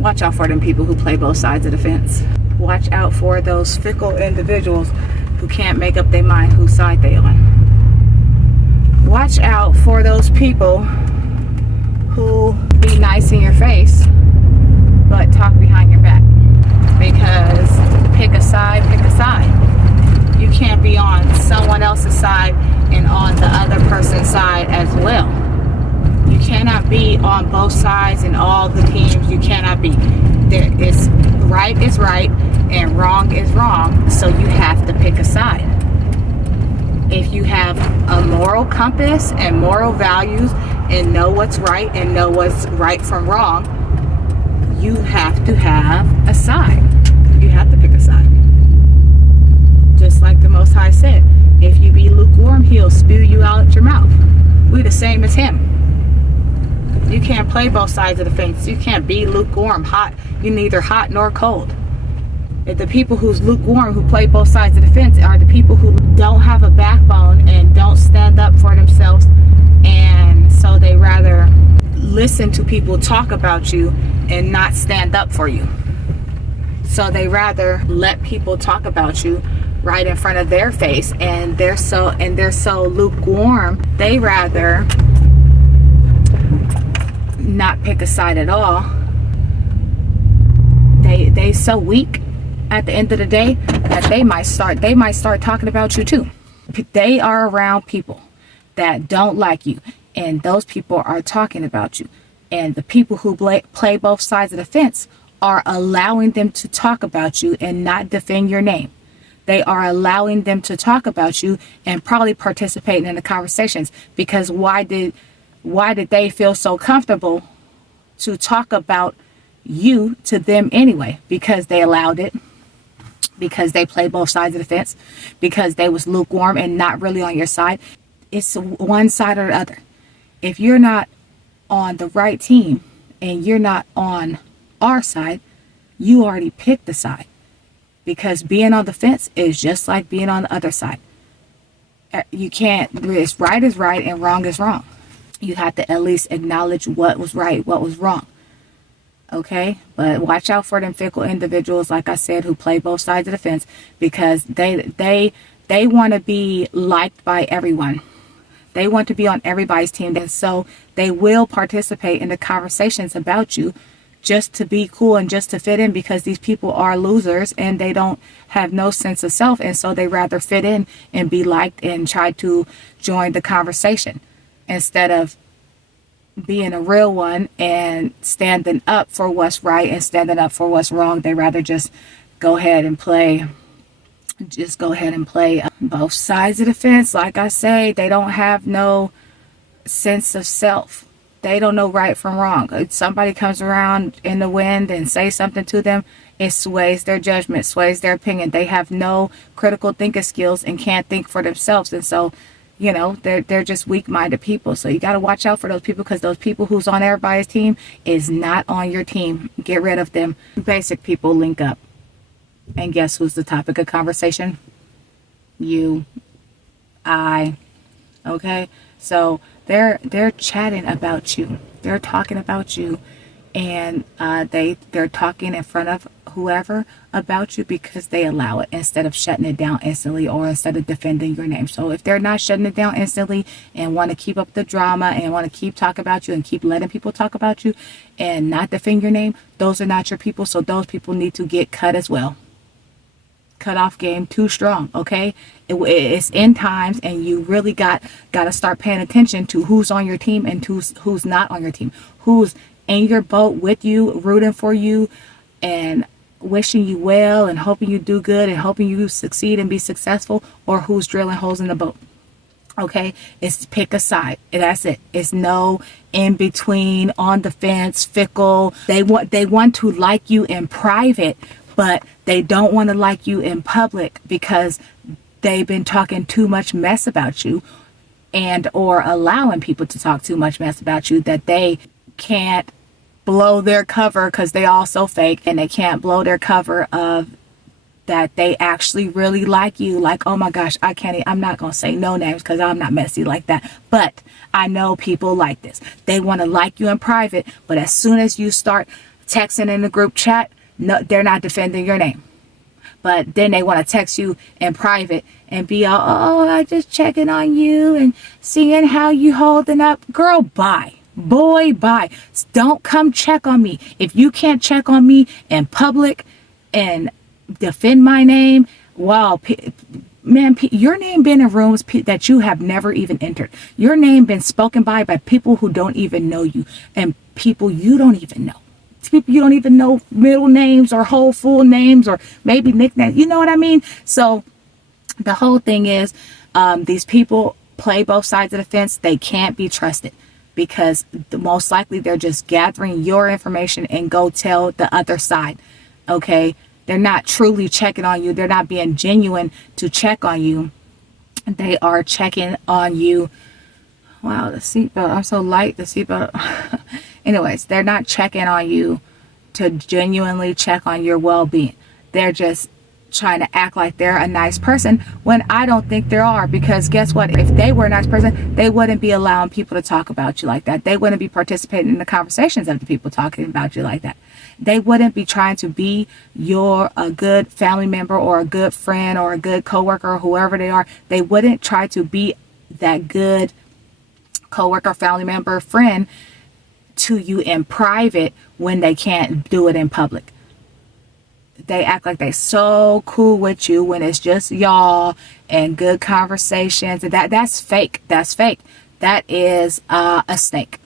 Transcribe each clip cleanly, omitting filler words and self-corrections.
Watch out for them people who play both sides of the fence. Watch out for those fickle individuals who can't make up their mind whose side they on. Watch out for those people who be nice in your face but talk behind your back. Because pick a side, pick a side. You can't be on someone else's side and on the other person's side as well. You cannot be on both sides and all the teams. You cannot be. There is right is right and wrong is wrong. So you have to pick a side. If you have a moral compass and moral values and know what's right and know what's right from wrong, you have to have a side. You have to pick a side. Just like the Most High said, if you be lukewarm, he'll spew you out your mouth. We're the same as him. You can't play both sides of the fence. You can't be lukewarm, hot. You're neither hot nor cold. If the people who's lukewarm, who play both sides of the fence, are the people who don't have a backbone and don't stand up for themselves, and so they rather listen to people talk about you and not stand up for you. So they rather let people talk about you right in front of their face, and they're so lukewarm, they rather not pick a side at all. They so weak at the end of the day that they might start talking about you too. They are around people that don't like you, and those people are talking about you, and the people who play both sides of the fence are allowing them to talk about you and not defend your name. They are allowing them to talk about you and probably participating in the conversations, because why did they feel so comfortable to talk about you to them anyway? Because they allowed it, because they play both sides of the fence, because they was lukewarm and not really on your side. It's one side or the other. If you're not on the right team and you're not on our side, you already picked the side. Because being on the fence is just like being on the other side. You can't, it's right is right and wrong is wrong. You have to at least acknowledge what was right, what was wrong. Okay? But watch out for them fickle individuals, like I said, who play both sides of the fence, because they want to be liked by everyone. They want to be on everybody's team. And so they will participate in the conversations about you just to be cool and just to fit in, because these people are losers and they don't have no sense of self, and so they rather fit in and be liked and try to join the conversation instead of being a real one and standing up for what's right and standing up for what's wrong. They rather just go ahead and play both sides of the fence. Like I say, they don't have no sense of self. They don't know right from wrong. If somebody comes around in the wind and say something to them, it sways their judgment, sways their opinion. They have no critical thinking skills and can't think for themselves. And so, you know, they're just weak-minded people. So you got to watch out for those people, because those people who's on everybody's team is not on your team. Get rid of them. Basic people link up. And guess who's the topic of conversation? You. I. Okay? So they're chatting about you. They're talking about you, and they're talking in front of whoever about you because they allow it, instead of shutting it down instantly, or instead of defending your name. So if they're not shutting it down instantly and want to keep up the drama and want to keep talking about you and keep letting people talk about you and not defend your name, those are not your people. So those people need to get cut as well. Cutoff game too strong. Okay, it's end times, and you really got to start paying attention to who's on your team and who's not on your team, who's in your boat with you, rooting for you and wishing you well and hoping you do good and hoping you succeed and be successful, or who's drilling holes in the boat. Okay, it's pick a side. That's it. It's no in between, on the fence, fickle. They want to like you in private, but they don't want to like you in public because they've been talking too much mess about you, and or allowing people to talk too much mess about you, that they can't blow their cover, because they all so fake, and they can't blow their cover of that they actually really like you. Like, oh my gosh, I'm not going to say no names because I'm not messy like that. But I know people like this. They want to like you in private, but as soon as you start texting in the group chat, no, they're not defending your name. But then they want to text you in private and be all, oh, I just checking on you and seeing how you holding up. Girl, bye. Boy, bye. Don't come check on me. If you can't check on me in public and defend my name, wow, man, your name been in rooms that you have never even entered. Your name been spoken by people who don't even know you and people you don't even know. People you don't even know middle names or whole full names or maybe nicknames. You know what I mean? So the whole thing is these people play both sides of the fence. They can't be trusted because most likely they're just gathering your information and go tell the other side. Okay? They're not truly checking on you. They're not being genuine to check on you. They are checking on you. Wow, the seatbelt. I'm so light. The seatbelt. Anyways, they're not checking on you to genuinely check on your well-being. They're just trying to act like they're a nice person when I don't think they are, because guess what? If they were a nice person, they wouldn't be allowing people to talk about you like that. They wouldn't be participating in the conversations of the people talking about you like that. They wouldn't be trying to be a good family member or a good friend or a good coworker or whoever they are. They wouldn't try to be that good coworker, family member, friend to you in private when they can't do it in public. They act like they're so cool with you when it's just y'all and good conversations. That's fake. That's fake. That is a snake.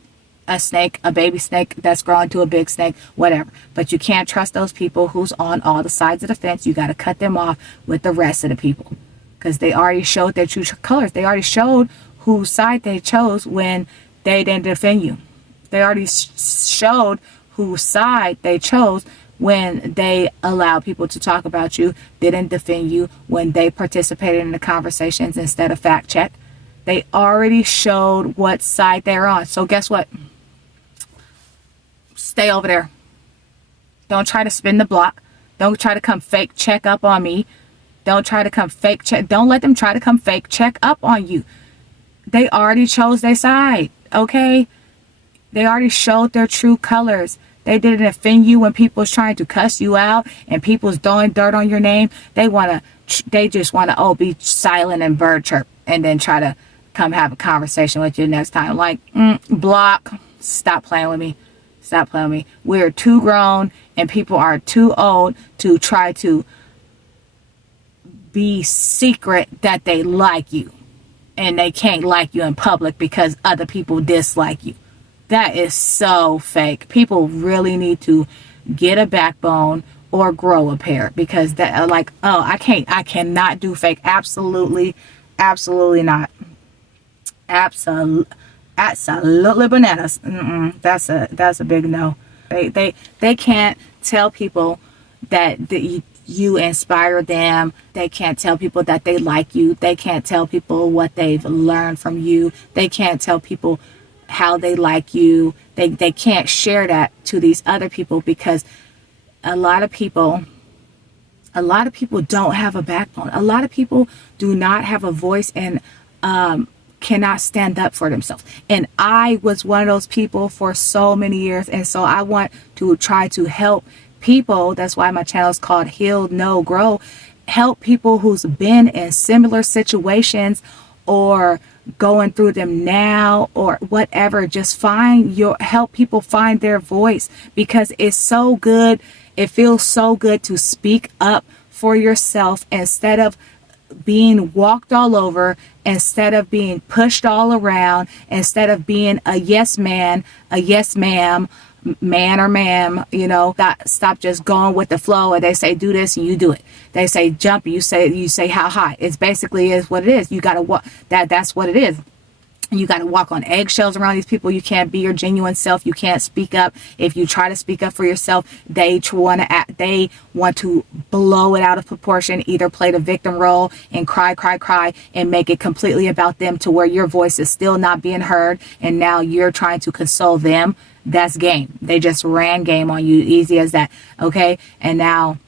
A snake, a baby snake that's growing to a big snake, whatever. But you can't trust those people who's on all the sides of the fence. You got to cut them off with the rest of the people because they already showed their true colors. They already showed whose side they chose when they didn't defend you. They already showed whose side they chose when they allowed people to talk about you, didn't defend you, when they participated in the conversations instead of fact check. They already showed what side they're on. So guess what? Stay over there. Don't try to spin the block. Don't try to come fake check up on me. Don't try to come fake check. Don't let them try to come fake check up on you. They already chose their side, okay? They already showed their true colors. They didn't offend you when people was trying to cuss you out and people's throwing dirt on your name. They just want to be silent and bird chirp and then try to come have a conversation with you next time. Like, block. Stop playing with me. Stop playing with me. We're too grown and people are too old to try to be secret that they like you. And they can't like you in public because other people dislike you. That is so fake. People really need to get a backbone or grow a pair because that I cannot do fake. Absolutely not. Absolutely bananas. That's a big no. They can't tell people that you inspire them. They can't tell people that they like you. They can't tell people what they've learned from you. They can't tell people how they like you. They can't share that to these other people because a lot of people don't have a backbone. A lot of people do not have a voice and cannot stand up for themselves. And I was one of those people for so many years. And so I want to try to help people. That's why my channel is called Heal, Know, Grow. Help people who's been in similar situations or going through them now or whatever. Just help people find their voice because it's so good. It feels so good to speak up for yourself instead of being walked all over, instead of being pushed all around, instead of being a yes man, a yes ma'am, man or ma'am, stop just going with the flow and they say do this and you do it. They say jump and you say how high. It's basically is what it is. You gotta walk that's what it is. You got to walk on eggshells around these people. You can't be your genuine self. You can't speak up. If you try to speak up for yourself, they want to blow it out of proportion, either play the victim role and cry and make it completely about them to where your voice is still not being heard. And now you're trying to console them. That's game. They just ran game on you. Easy as that. Okay. And now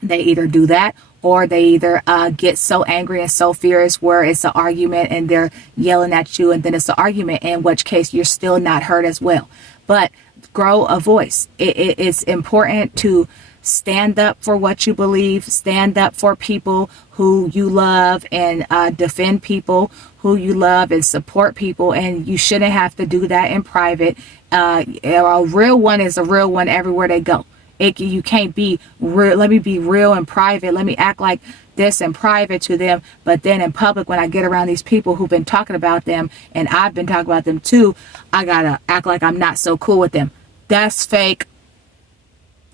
they either do that or they either get so angry and so furious where it's an argument and they're yelling at you and then it's an argument, in which case you're still not heard as well. But grow a voice. It's important to stand up for what you believe, stand up for people who you love, and defend people who you love and support people. And you shouldn't have to do that in private. A real one is a real one everywhere they go. You can't be real. Let me be real in private. Let me act like this in private to them, but then in public, when I get around these people who've been talking about them, and I've been talking about them too, I gotta act like I'm not so cool with them. That's fake.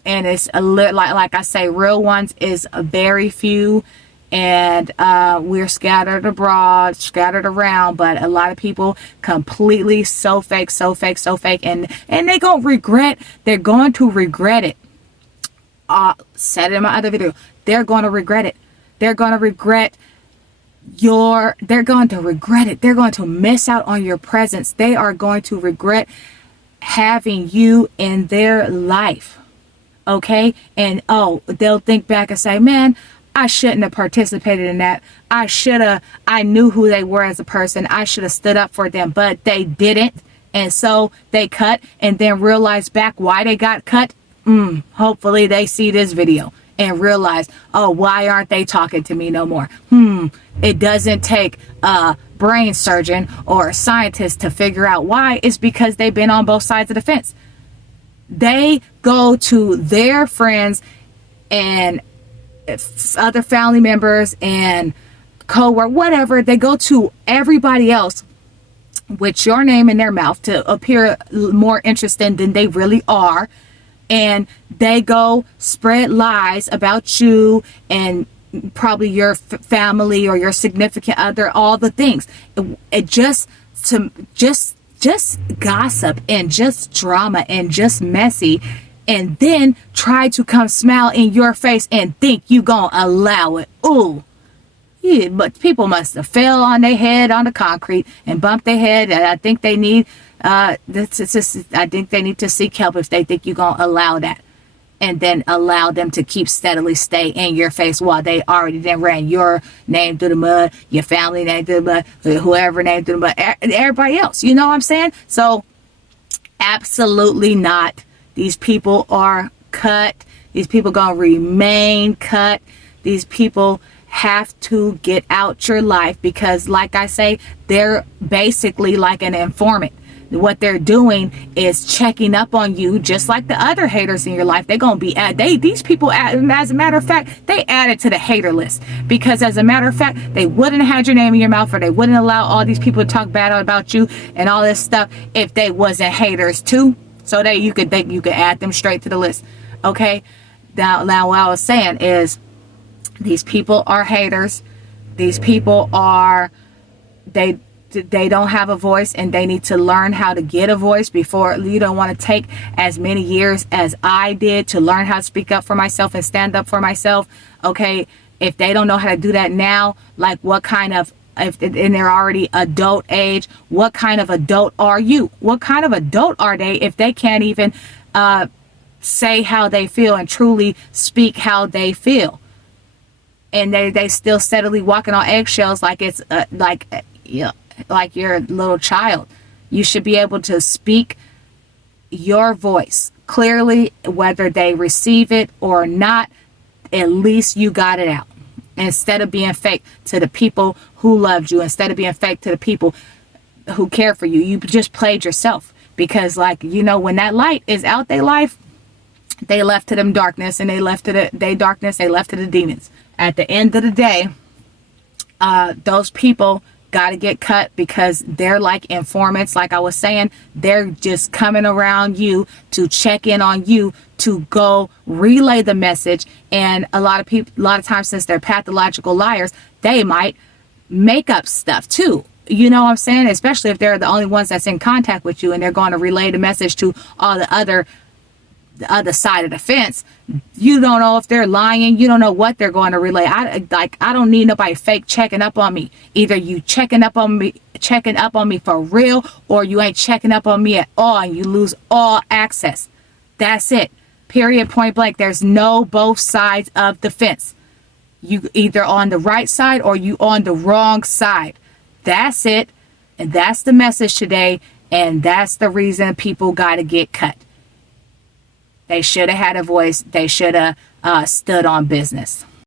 And it's like I say, real ones is a very few, and we're scattered abroad, scattered around, but a lot of people completely so fake, and they're going to regret it. Said it in my other video, they're going to regret it. They're going to regret they're going to regret it. They're going to miss out on your presence. They are going to regret having you in their life. Okay? And they'll think back and say, man, I shouldn't have participated in that. I knew who they were as a person. I should have stood up for them, but they didn't. And so they cut, and then realized back why they got cut. Hopefully they see this video and realize, why aren't they talking to me no more? It doesn't take a brain surgeon or a scientist to figure out why. It's because they've been on both sides of the fence. They go to their friends and other family members and co-workers, whatever. They go to everybody else with your name in their mouth to appear more interesting than they really are. And they go spread lies about you and probably your family or your significant other, all the things. It just gossip and just drama and just messy, and then try to come smile in your face and think you gonna allow it. Ooh. Yeah, but people must have fell on their head on the concrete and bumped their head, and I think they need I think they need to seek help if they think you're gonna allow that, and then allow them to keep steadily stay in your face while they already then ran your name through the mud, your family name through the mud, whoever name through the mud, everybody else. You know what I'm saying? So absolutely not. These people are cut. These people gonna remain cut. These people have to get out your life, because like I say, they're basically like an informant. What they're doing is checking up on you, just like the other haters in your life. They're gonna be these people, as a matter of fact, they added to the hater list, because as a matter of fact, they wouldn't have had your name in your mouth, or they wouldn't allow all these people to talk bad about you and all this stuff if they wasn't haters too. So that you could add them straight to the list. Okay. Now what I was saying is, these people are haters. These people are they don't have a voice, and they need to learn how to get a voice. Before, you don't want to take as many years as I did to learn how to speak up for myself and stand up for myself. Okay, if they don't know how to do that now, like what kind of, and they're already adult age, what kind of adult are you? What kind of adult are they if they can't even say how they feel and truly speak how they feel? And they still steadily walking on eggshells, like it's like you're a little child. You should be able to speak your voice clearly, whether they receive it or not. At least you got it out, instead of being fake to the people who loved you, instead of being fake to the people who care for you. You just played yourself, because when that light is out their life, they left to them darkness, and they left to the demons. At the end of the day, those people got to get cut, because they're like informants. Like I was saying, they're just coming around you to check in on you, to go relay the message. And a lot of times, since they're pathological liars, they might make up stuff too. You know what I'm saying? Especially if they're the only ones that's in contact with you, and they're going to relay the message to all the other side of the fence. You don't know if they're lying. You don't know what they're going to relay. I don't need nobody fake checking up on me. Either you checking up on me for real, or you ain't checking up on me at all, and you lose all access. That's it. Period. Point blank. There's no both sides of the fence. You either on the right side or you on the wrong side. That's it. And that's the message today. And that's the reason people got to get cut. They should have had a voice. They should have stood on business.